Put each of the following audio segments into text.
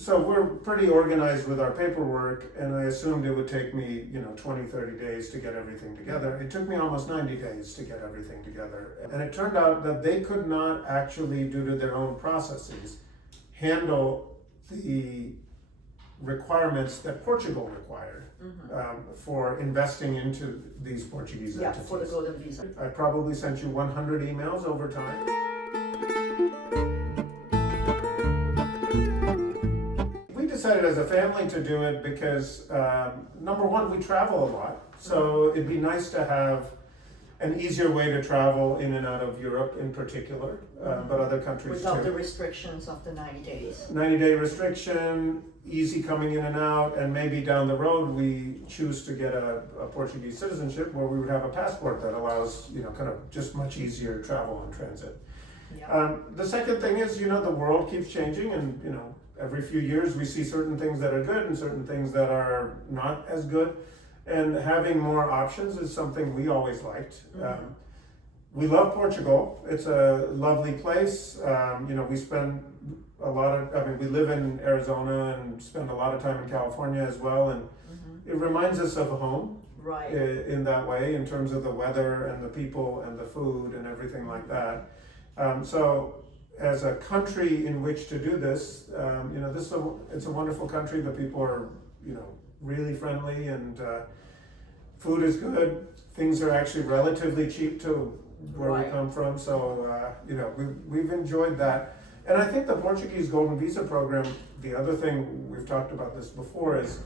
So we're pretty organized with our paperwork, and I assumed it would take me, 20, 30 days to get everything together. It took me almost 90 days to get everything together. And it turned out that they could not actually, due to their own processes, handle the requirements that Portugal required for investing into these Portuguese entities. For the Golden Visa. I probably sent you 100 emails over time. We decided as a family to do it because, number one, we travel a lot. So it'd be nice to have an easier way to travel in and out of Europe in particular, but other countries without too. the restrictions of the 90 days. 90-day restriction, easy coming in and out, and maybe down the road we choose to get a Portuguese citizenship where we would have a passport that allows, kind of just much easier travel and transit. Yeah. The second thing is, the world keeps changing, and, every few years we see certain things that are good and certain things that are not as good. And having more options is something we always liked. We love Portugal. It's a lovely place. We spend we live in Arizona and spend a lot of time in California as well. And it reminds us of home Right. in that way, in terms of the weather and the people and the food and everything like that. So as a country in which to do this, it's a wonderful country. The people are, really friendly, and food is good. Things are actually relatively cheap to where we come from. So, we've enjoyed that. And I think the Portuguese Golden Visa program, the other thing, we've talked about this before, is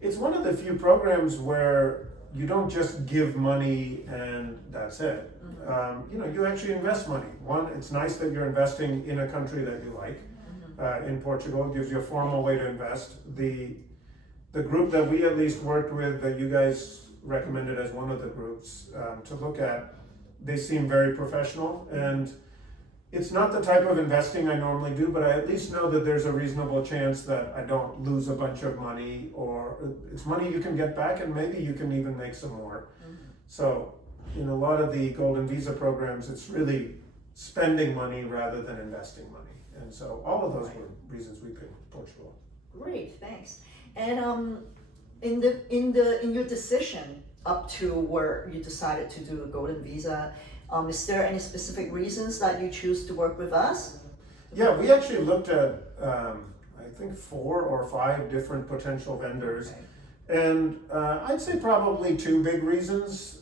it's one of the few programs where you don't just give money and that's it. You actually invest money. One, it's nice that you're investing in a country that you like. In Portugal, it gives you a formal way to invest. The group that we at least worked with, that you guys recommended as one of the groups to look at, they seem very professional, and it's not the type of investing I normally do, but I at least know that there's a reasonable chance that I don't lose a bunch of money, or it's money you can get back, and maybe you can even make some more. So in a lot of the Golden Visa programs, it's really spending money rather than investing money. And so all of those were reasons we picked Portugal. Great, thanks. And in your decision up to where you decided to do a Golden Visa, is there any specific reasons that you choose to work with us? Yeah, we actually looked at I think 4 or 5 different potential vendors. And I'd say probably 2 big reasons.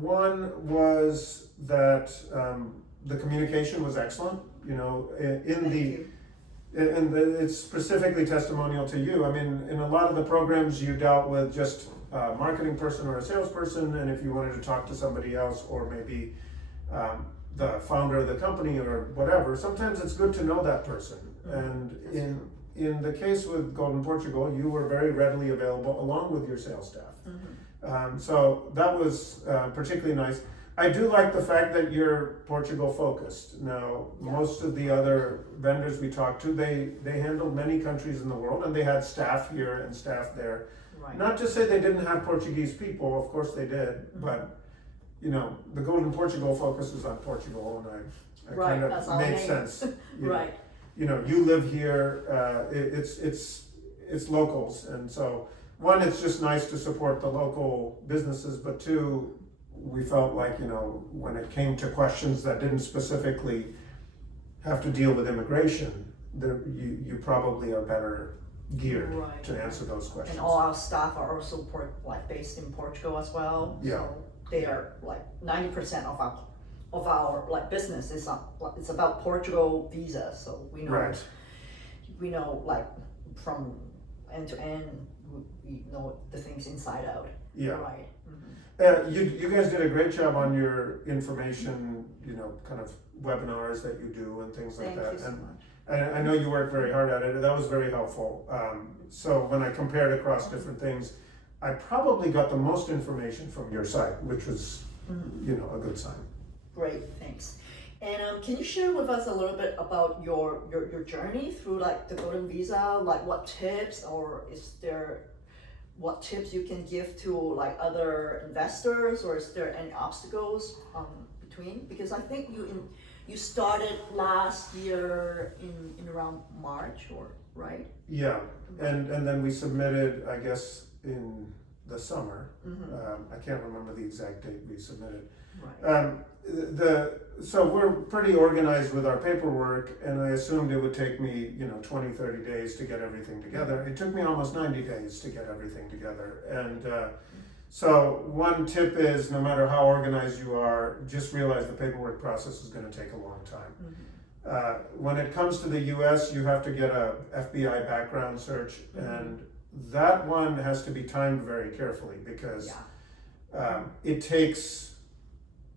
One was that the communication was excellent. It's specifically testimonial to you. I mean, in a lot of the programs you dealt with just a marketing person or a salesperson, and if you wanted to talk to somebody else, or maybe the founder of the company or whatever, sometimes it's good to know that person. And in the case with Golden Portugal, you were very readily available along with your sales staff. So that was particularly nice. I do like the fact that you're Portugal focused. Now, most of the other vendors we talked to, they handled many countries in the world, and they had staff here and staff there. Right. Not to say they didn't have Portuguese people, of course they did, but the Golden Portugal focuses on Portugal, and I kind of made sense. Right. You live here, it's locals, and so one, it's just nice to support the local businesses, but two, we felt like, when it came to questions that didn't specifically have to deal with immigration, you probably are better geared to answer those questions. And all our staff are also based in Portugal as well. Yeah. So they are 90% of our business is it's about Portugal visa. So we know from end to end, we know the things inside out. Yeah. Right. You guys did a great job on your information, kind of webinars that you do and things like that. Thank you so much. I know you worked very hard at it. That was very helpful. So when I compared across different things, I probably got the most information from your site, which was, a good sign. Great, thanks. And can you share with us a little bit about your journey through the Golden Visa? What tips, or what tips you can give to other investors, or is there any obstacles between? Because I think you started last year in around March, or right? Yeah, and then we submitted, I guess, in the summer. I can't remember the exact date we submitted. Right. So we're pretty organized with our paperwork, and I assumed it would take me, 20, 30 days to get everything together. It took me almost 90 days to get everything together. And so one tip is, no matter how organized you are, just realize the paperwork process is going to take a long time. When it comes to the US, you have to get a FBI background search, and that one has to be timed very carefully because it takes,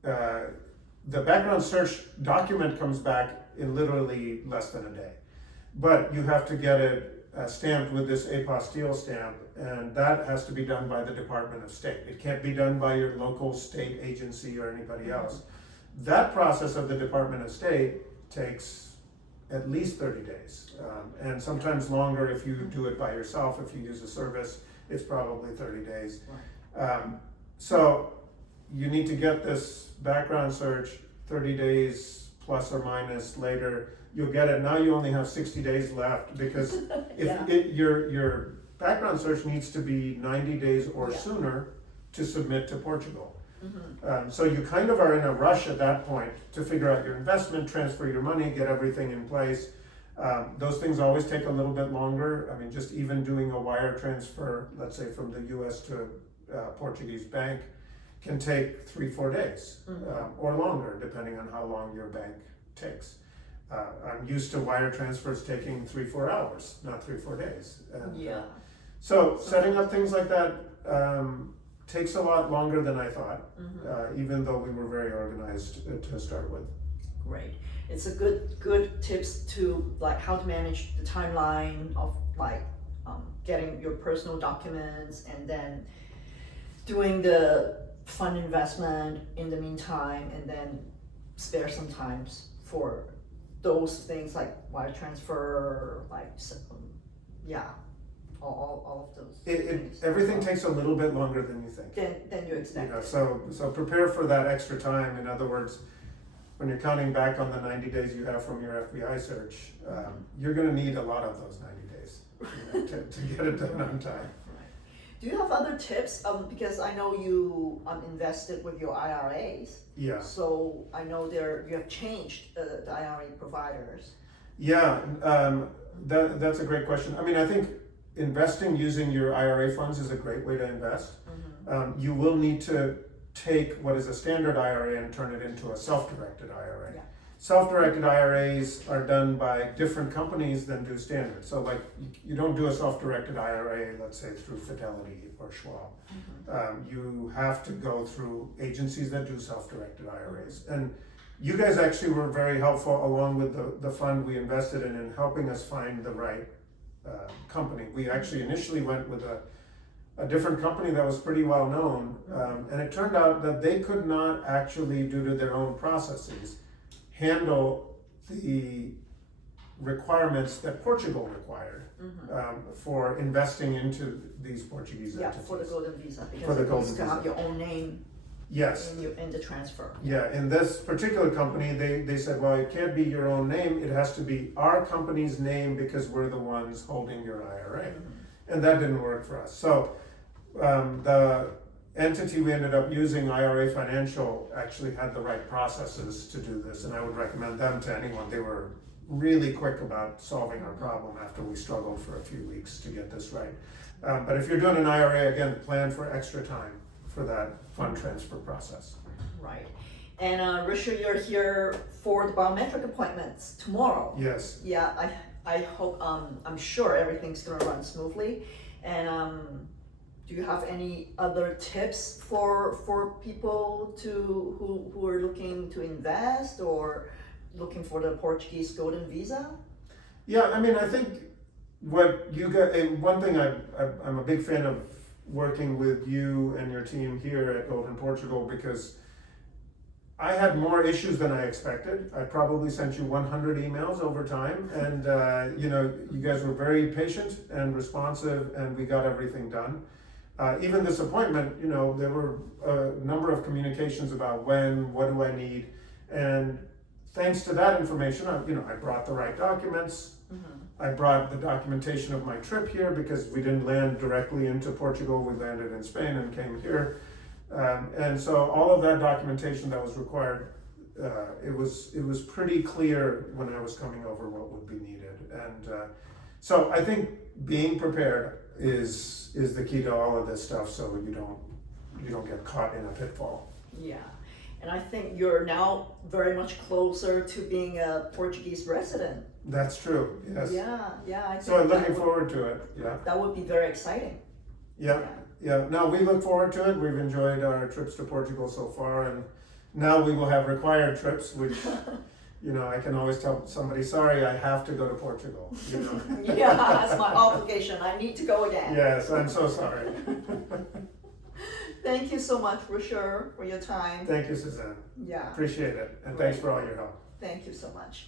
the background search document comes back in literally less than a day. But you have to get it stamped with this apostille stamp, and that has to be done by the Department of State. It can't be done by your local state agency or anybody else. That process of the Department of State takes at least 30 days, and sometimes longer if you do it by yourself. If you use a service, it's probably 30 days. So you need to get this background search 30 days plus or minus later. You'll get it. Now you only have 60 days left because your background search needs to be 90 days or sooner to submit to Portugal. So you kind of are in a rush at that point to figure out your investment, transfer your money, get everything in place. Those things always take a little bit longer. I mean, just even doing a wire transfer, let's say from the US to a Portuguese bank, can take 3-4 days or longer, depending on how long your bank takes. I'm used to wire transfers taking 3-4 hours, not 3-4 days. And, so setting up things like that takes a lot longer than I thought, even though we were very organized to start with. Great. It's a good tips to like how to manage the timeline of like getting your personal documents and then doing the fund investment in the meantime, and then spare some time for those things like wire transfer, like all of those things. Everything takes a little bit longer than you think. Than you expect. So prepare for that extra time. In other words, when you're counting back on the 90 days you have from your FBI search, you're going to need a lot of those 90 days to get it done on time. Do you have other tips? Because I know you invested with your IRAs. Yeah. So I know you have changed the IRA providers. Yeah, that's a great question. I mean, I think investing using your IRA funds is a great way to invest. You will need to take what is a standard IRA and turn it into a self-directed IRA. Yeah. Self-directed IRAs are done by different companies than do standard. So like you don't do a self-directed IRA, let's say through Fidelity or Schwab. You have to go through agencies that do self-directed IRAs. And you guys actually were very helpful along with the fund we invested in helping us find the right company. We actually initially went with a different company that was pretty well known, and it turned out that they could not actually, due to their own processes, handle the requirements that Portugal required for investing into these Portuguese entities. For the Golden Visa, For because the it Golden needs to Visa. have your own name Yes. in the transfer. Yeah, in this particular company, they said, well, it can't be your own name, it has to be our company's name because we're the ones holding your IRA. And that didn't work for us. So the entity we ended up using, IRA Financial, actually had the right processes to do this, and I would recommend them to anyone. They were really quick about solving our problem after we struggled for a few weeks to get this right. But if you're doing an IRA, again, plan for extra time for that fund transfer process. Right. And Ruchir, you're here for the biometric appointments tomorrow. Yes. Yeah, I hope, I'm sure everything's gonna run smoothly. And do you have any other tips for people who are looking to invest or looking for the Portuguese Golden Visa? Yeah, I mean, I think what you got, one thing I'm a big fan of working with you and your team here at Golden Portugal, because I had more issues than I expected. I probably sent you 100 emails over time, and you guys were very patient and responsive, and we got everything done. Even this appointment, there were a number of communications about when, what do I need, and thanks to that information, I brought the right documents. I brought the documentation of my trip here because we didn't land directly into Portugal. We landed in Spain and came here. And so all of that documentation that was required, it was pretty clear when I was coming over what would be needed. And so I think being prepared is the key to all of this stuff, so you don't get caught in a pitfall. Yeah, and I think you're now very much closer to being a Portuguese resident. That's true. Yes. Yeah. I think So I'm that looking would- forward to it. Yeah. That would be very exciting. Yeah. Yeah. No, we look forward to it. We've enjoyed our trips to Portugal so far, and now we will have required trips, which, you know, I can always tell somebody, sorry, I have to go to Portugal. You know? Yeah, that's my obligation. I need to go again. Yes, I'm so sorry. Thank you so much, Ruchir, for your time. Thank you, Suzanne. Yeah, Appreciate it. And thanks for all your help. thank you so much.